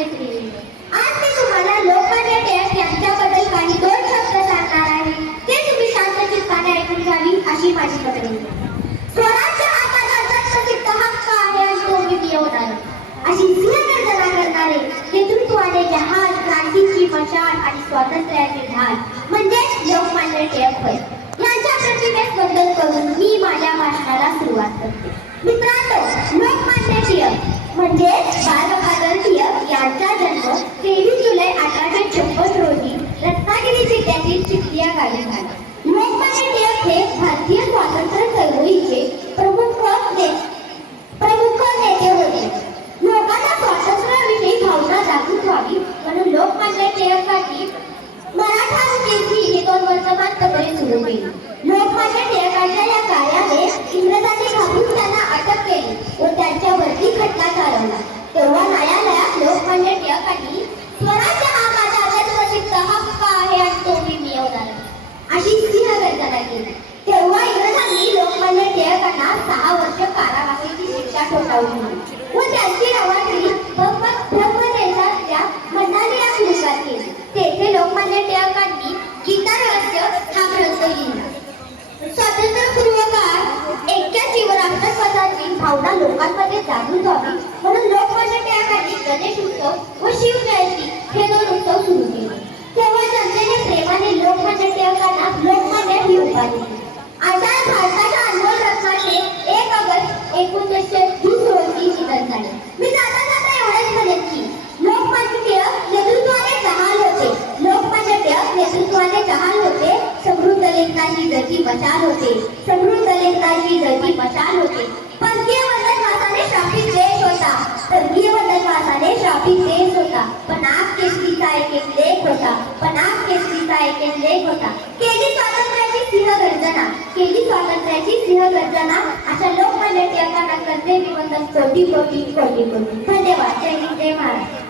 मैत्रिणींनो, आज मी तुम्हाला लोकमान्य टिळक यांच्याबद्दल काही 2 शब्द सांगणार आहे. ते तुम्ही शांत चित्ताने ऐकून घ्यावी अशी माझी विनंती. स्वराज्य हा माझा जन्मसिद्ध हक्क आहे आणि तो मी मिळवणार अशी सिंहगर्जना करणारे नेतृत्वाने जहाज, क्रांतीची मशाल आणि स्वातंत्र्याचे ढाल म्हणजे लोकमान्य टिळक होय. यांच्या प्रतिमेस वंदन करून मी माझ्या भाषणाला सुरुवात करते. मित्रांनो, लोकमान्य टिळक म्हणजे बाळगंगाधर टिळक यांचा जन्म 23 जुलै 1856 रोजी रत्नागिरी जिल्ह्यातील चिखली या गावी झाला. लोकमान्य टिळक हे भारतीय स्वातंत्र्य चळवळीचे प्रमुख नेते होते. लोकांना स्वातंत्र्याविषयी भावना जागृत व्हावी म्हणून लोकमान्य टिळकांनी मराठा केसरी हे 2 वर्तमानपत्रे सुरू केली. लोकमान्य टिळकांच्या या कार्याने इंग्रजांनी घाबरून त्यांना अटक केली व त्यांच्यावरती खटला चालवला. तेव्हा न्यायालयात लोकमान्य टिळकांनी स्वराज्य हा माझा जन्मसिद्ध हक्क आहे आणि तो मी मिळवणार अशी सिंहगर्जना केली. तेव्हा इंग्रजांनी लोकमान्य टिळकांना 6 वर्ष कारावासाची शिक्षा ठोठावली व त्यांची रवानगी ब्रह्मदेशातल्या मनाली या खुर्सात केली. तेथे लोकमान्य टिळकांनी गीता रहस्य हा ग्रंथ लिहिला. स्वातंत्र्यपूर्व काळ ऐक्याची व राष्ट्रध्वजाची भावना लोकांमध्ये जागृत व्हावी म्हणून लोकमान्य टिळकांनी गणेश उत्सव व शिवजयंती हे 2 उत्सव सुरू केले. तेव्हा जनतेने प्रेमाने लोकमान्य टिळकांना लोकमान्य ही उपाधी दिली. आझाद भारताच्या अनमोल रत्नाचे 1 ऑगस्ट 1920 रोजी निधन झाले. मी जाता जाता एवढेच म्हणेन की लोकमान्य टिळक नेतृत्वाने जहाल होते. लोकमान्य टिळक नेतृत्वाने जहाल होते. समृद्ध लेखनाची जती मशाल होते. समृद्ध लेखनाची जती मशाल होते. परकीय वंदनवासाने श्रापित देश होता. परकीय वंदनवासाने श्रापित देश होता. पण आप केसरीचा एक लेख होता. पण आप केसरीचा एक लेख होता. केली स्वातंत्र्याची सिंहगर्जना. केली स्वातंत्र्याची सिंहगर्जना अशा लोकमान्य टिळकांना करते मी वंदन कोटी कोटी कोटी कोटी. धन्यवाद. जय हिंद, जय महाराष्ट्र.